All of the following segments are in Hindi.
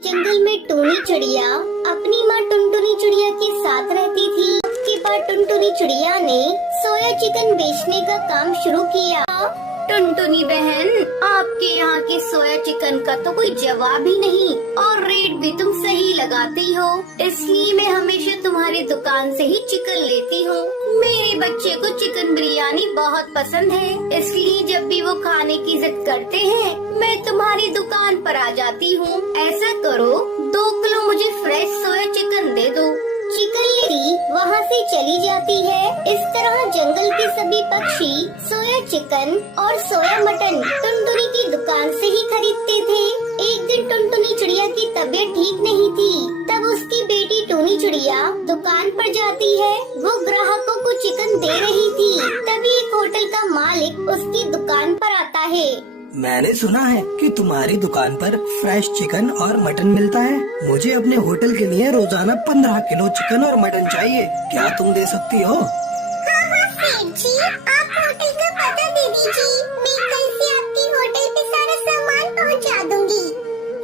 जंगल में टूनी चिड़िया अपनी माँ टुनटुनी चिड़िया के साथ रहती थी। उसके बाद टुनटुनी चिड़िया ने सोया चिकन बेचने का काम शुरू किया। टुनटुनी बहन, आपके यहाँ के सोया चिकन का तो कोई जवाब ही नहीं और रेट भी तुम सही लगाती हो, इसलिए मैं हमेशा तुम्हारी दुकान से ही चिकन लेती हूँ। मेरे बच्चे को चिकन बिरयानी बहुत पसंद है, इसलिए जब भी वो खाने की जिद करते हैं मैं तुम्हारी दुकान पर आ जाती हूँ। ऐसा करो, 2 किलो मुझे फ्रेश सोया चिकन दे दो। चिकन लेडी वहाँ से चली जाती है। इस तरह जंगल के सभी पक्षी सोया चिकन और सोया मटन टुनटुनी की दुकान से ही खरीदते थे। एक दिन टुनटुनी चिड़िया की तबीयत ठीक नहीं थी, तब उसकी बेटी टूनी चिड़िया दुकान पर जाती है। वो ग्राहकों को चिकन दे रही थी, तभी एक होटल का मालिक उसकी दुकान पर आता है। मैंने सुना है कि तुम्हारी दुकान पर फ्रेश चिकन और मटन मिलता है। मुझे अपने होटल के लिए रोजाना 15 किलो चिकन और मटन चाहिए, क्या तुम दे सकती हो? हाँ सेठ जी, आप होटल का पता दे दीजिए, मैं कल से आपके होटल पे सारा सामान पहुंचा दूंगी।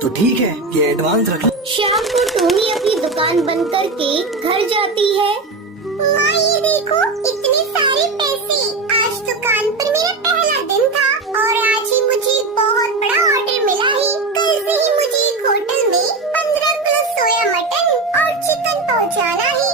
तो ठीक है, ये एडवांस रख लो। शाम को टूनी अपनी दुकान बंद करके घर जाती है। माँ ये देखो, इतने सारे पैसे, आज दुकान पर मेरा पहला दिन था और आज ही मुझे एक बहुत बड़ा ऑर्डर मिला है। कल से ही मुझे एक होटल में 15 किलो सोया मटन और चिकन पहुंचाना है।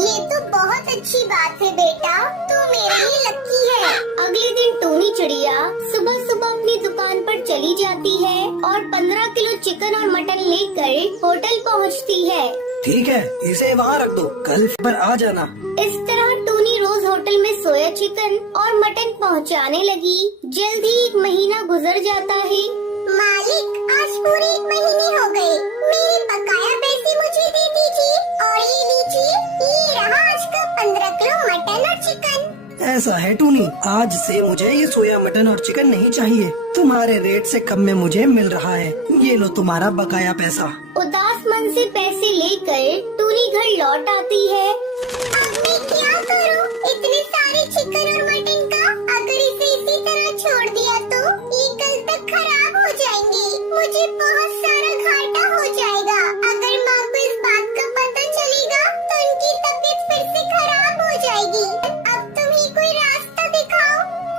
ये तो बहुत अच्छी बात है बेटा, तू मेरे लिए लकी है। अगले दिन टूनी चिड़िया सुबह सुबह अपनी दुकान पर चली जाती है और 15 किलो चिकन और मटन लेकर होटल पहुंचती है। ठीक है, इसे वहाँ रख दो, कल पर आ जाना। इस तरह टूनी रोज होटल में सोया चिकन और मटन पहुंचाने लगी। जल्द ही 1 महीना गुजर जाता है। मालिक, आज पूरे 1 महीने हो गए, मेरे बकाया पैसे मुझे दे दीजिए और ये लीजिए, ये रहा आज का 15 किलो मटन और चिकन। ऐसा है टूनी, आज से मुझे ये सोया मटन और चिकन नहीं चाहिए, तुम्हारे रेट से कम में मुझे मिल रहा है। ये लो तुम्हारा बकाया पैसा। उदास मन से पैसे लेकर टूनी घर लौट आती है। अब मैं क्या करूं? इतने सारे चिकन और मटन का, अगर इसे इसी तरह छोड़ दिया तो ये कल तक खराब हो जाएंगे। मुझे बहुत सारा घाटा हो जाएगा। अगर माँ को इस बात का पता चलेगा तो उनकी तबीयत फिर से खराब हो जाएगी। अब तुम ही कोई रास्ता दिखाओ।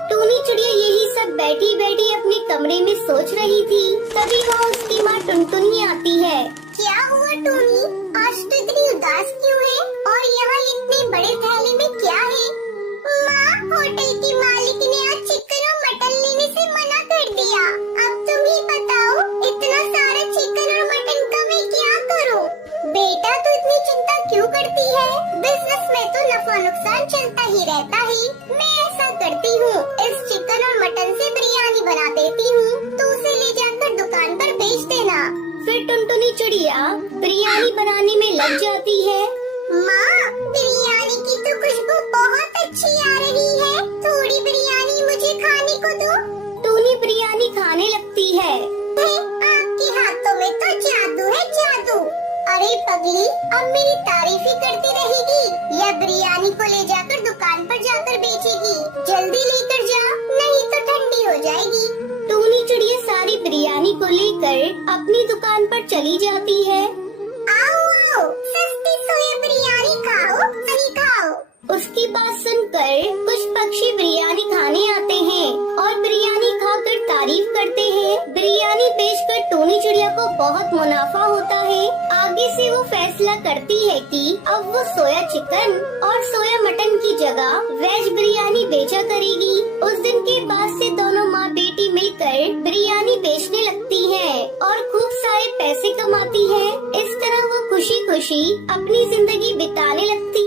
टूनी चिड़िया यही सब बैठी बैठी अपने कमरे में सोच रही थी, तभी वहाँ उसकी माँ टुनटुनी आती है। क्या हुआ टूनी, आज तो इतनी उदास क्यों है और यहाँ इतने बड़े थैले में क्या है? माँ, होटल की मालिक ने आज चिकन और मटन लेने से मना कर दिया। अब तुम ही बताओ, इतना सारा चिकन और मटन का मैं क्या करूँ? बेटा, तू इतनी चिंता क्यों करती है? बिजनेस में तो नफा नुकसान चलता ही रहता है। मैं ऐसा करती हूँ, इस चिकन और मटन से बिरयानी बना देती हूँ, तो उसे ले जाकर दुकान पर बेच देना। फिर टुनटुनी चिड़िया बिरयानी बनाने में लग जाती है। माँ, बिरयानी की तो खुशबू बहुत अच्छी आ रही है, थोड़ी बिरयानी मुझे खाने को दो। टूनी बिरयानी खाने लगती है। आपके हाथों में तो जादू है, जादू। अरे पगली, अब मेरी तारीफ ही करती रहेगी या बिरयानी को ले जाकर दुकान पर जाकर बेचेगी? जल्दी लेकर जा, नहीं तो ठंडी हो जाएगी। टूनी चिड़िया सारी बिरयानी को लेकर अपनी दुकान पर चली जाती है। आओ आओ, सस्ती सोया बिरयानी खाओ, सही खाओ। उसकी बात सुनकर कुछ पक्षी बिरयानी खाने आते हैं और बिरयानी खाकर तारीफ करते हैं। बिरयानी बेचकर टूनी चिड़िया को बहुत मुनाफा होता है। आगे से वो फैसला करती है कि अब वो सोया चिकन और सोया मटन की जगह वेज बिरयानी बेचा करेगी। उस दिन के बाद से दोनों माँ बेटी मिलकर बिरयानी बेचने लगती हैं और खूब सारे पैसे कमाती है। इस तरह वो खुशी खुशी अपनी जिंदगी बिताने लगती